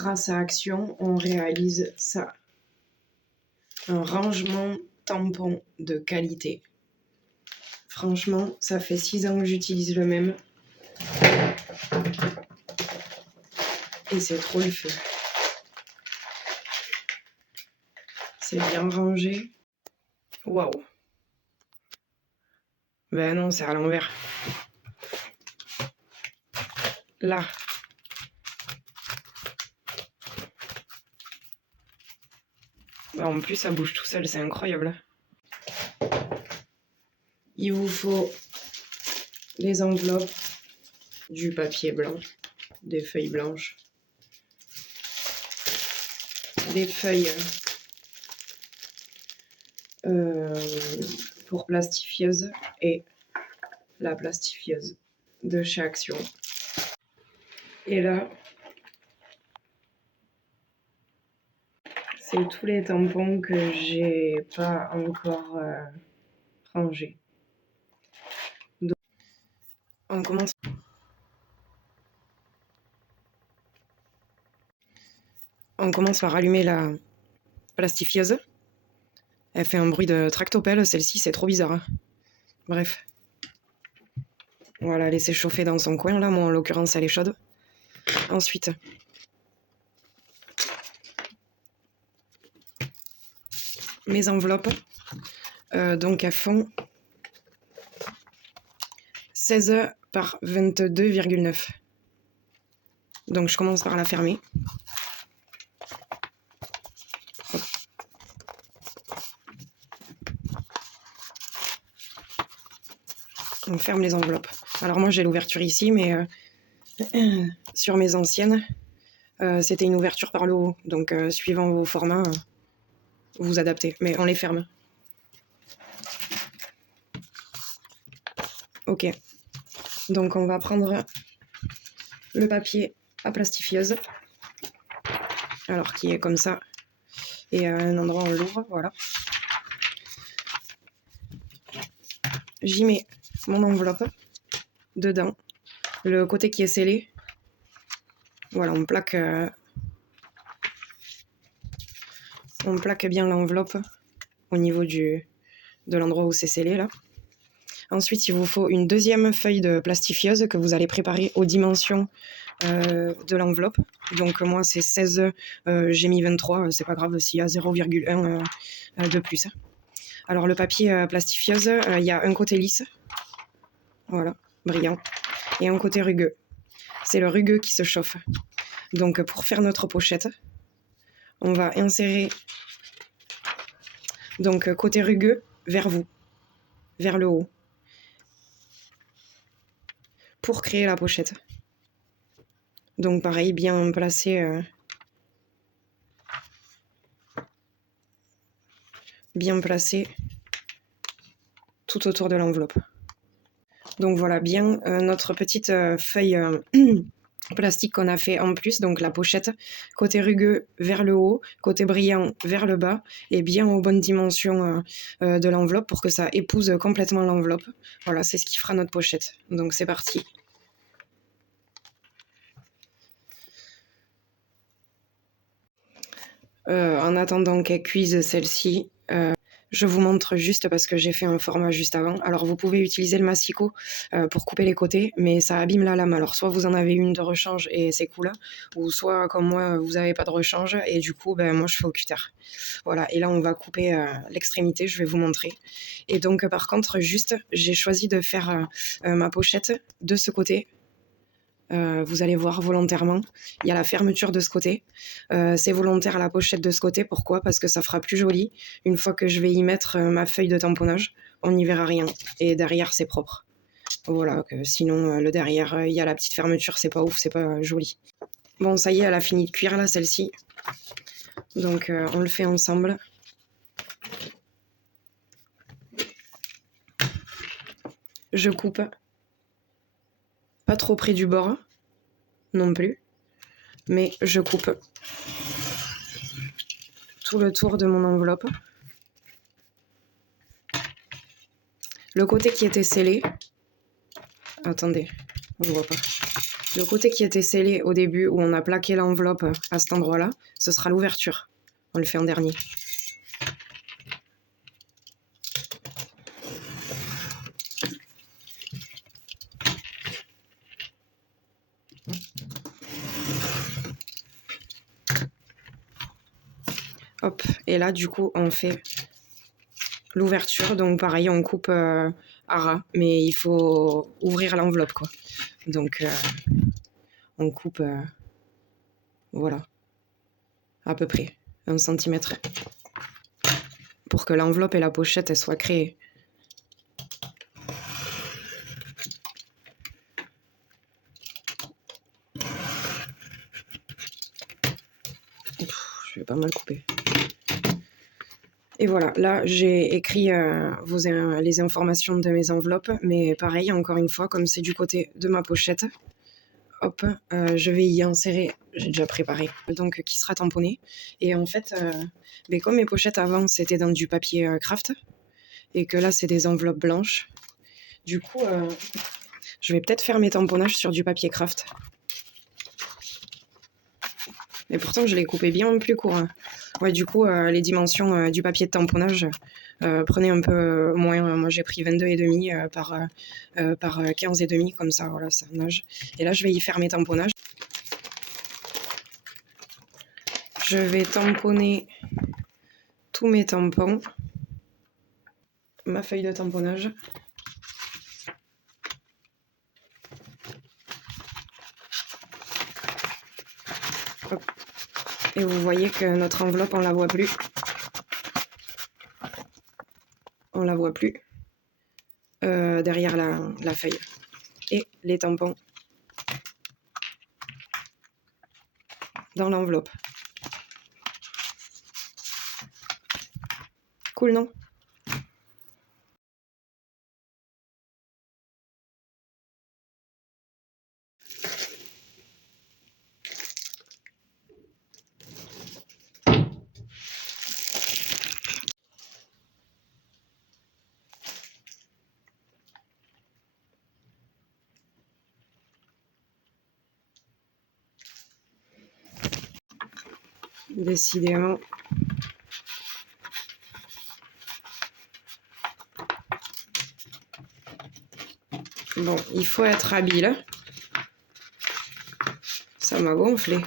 grâce à Action, on réalise ça. Un rangement tampon de qualité. Franchement, ça fait 6 ans que j'utilise le même. Et c'est trop le feu. C'est bien rangé. Waouh. Ben non, c'est à l'envers. Là. Ben en plus, ça bouge tout seul, c'est incroyable. Il vous faut les enveloppes, du papier blanc, des feuilles blanches, des feuilles pour plastifieuse et la plastifieuse de chez Action. Et là, c'est tous les tampons que j'ai pas encore rangés. Donc, on commence par allumer la plastifieuse. Elle fait un bruit de tractopelle, celle-ci, c'est trop bizarre. Hein. Bref. On va la laisser chauffer dans son coin, là. Moi, en l'occurrence, elle est chaude. Ensuite, mes enveloppes. Donc, elles font 16 par 22,9. Donc, je commence par la fermer. Hop. On ferme les enveloppes. Alors, moi, j'ai l'ouverture ici, mais sur mes anciennes, c'était une ouverture par le haut. Donc, suivant vos formats, vous adaptez. Mais on les ferme. Ok. Donc, on va prendre le papier à plastifieuse. Alors, qui est comme ça. Et à un endroit, on l'ouvre. Voilà. J'y mets mon enveloppe dedans. Le côté qui est scellé. Voilà, on plaque bien l'enveloppe au niveau de l'endroit où c'est scellé là. Ensuite, il vous faut une deuxième feuille de plastifieuse que vous allez préparer aux dimensions de l'enveloppe. Donc moi c'est 16, j'ai mis 23, c'est pas grave s'il y a 0,1 de plus. Alors le papier plastifieuse, il y a un côté lisse, voilà, brillant, et un côté rugueux. C'est le rugueux qui se chauffe. Donc pour faire notre pochette, on va insérer donc côté rugueux vers vous, vers le haut, pour créer la pochette. Donc pareil, bien placé, tout autour de l'enveloppe. Donc voilà bien notre petite feuille plastique qu'on a fait en plus, donc la pochette, côté rugueux vers le haut, côté brillant vers le bas, et bien aux bonnes dimensions de l'enveloppe pour que ça épouse complètement l'enveloppe. Voilà, c'est ce qui fera notre pochette. Donc c'est parti. En attendant qu'elle cuise celle-ci, je vous montre juste parce que j'ai fait un format juste avant. Alors vous pouvez utiliser le massicot pour couper les côtés, mais ça abîme la lame. Alors soit vous en avez une de rechange et c'est cool, ou soit comme moi vous n'avez pas de rechange et du coup ben, moi je fais au cutter. Voilà, et là on va couper l'extrémité, je vais vous montrer. Et donc par contre juste j'ai choisi de faire ma pochette de ce côté. Vous allez voir volontairement, il y a la fermeture de ce côté. C'est volontaire la pochette de ce côté. Pourquoi? Parce que ça fera plus joli. Une fois que je vais y mettre ma feuille de tamponnage, on n'y verra rien. Et derrière, c'est propre. Voilà, sinon le derrière, il y a la petite fermeture, c'est pas ouf, c'est pas joli. Bon, ça y est, elle a fini de cuire là, celle-ci. Donc on le fait ensemble. Je coupe. Pas trop près du bord non plus, mais je coupe tout le tour de mon enveloppe. Le côté qui était scellé, attendez, on ne voit pas. Le côté qui était scellé au début, où on a plaqué l'enveloppe à cet endroit-là, ce sera l'ouverture. On le fait en dernier. Hop, et là du coup on fait l'ouverture, donc pareil on coupe à ras, mais il faut ouvrir l'enveloppe quoi. Donc on coupe, voilà, à peu près 1 centimètre pour que l'enveloppe et la pochette elles soient créées. Je vais pas mal couper. Et voilà, là j'ai écrit les informations de mes enveloppes, mais pareil, encore une fois, comme c'est du côté de ma pochette, hop, je vais y insérer, j'ai déjà préparé, donc qui sera tamponné. Et en fait, comme mes pochettes avant c'était dans du papier craft, et que là c'est des enveloppes blanches, du coup, je vais peut-être faire mes tamponnages sur du papier craft. Mais pourtant, je l'ai coupé bien plus court. Hein. Ouais, du coup, les dimensions du papier de tamponnage prenaient un peu moins. Moi, j'ai pris 22,5 par 15,5, comme ça, voilà, ça nage. Et là, je vais y faire mes tamponnages. Je vais tamponner tous mes tampons. Ma feuille de tamponnage. Hop. Et vous voyez que notre enveloppe, on la voit plus. On la voit plus derrière la feuille. Et les tampons dans l'enveloppe. Cool, non? Décidément. Bon, il faut être habile. Ça m'a gonflé.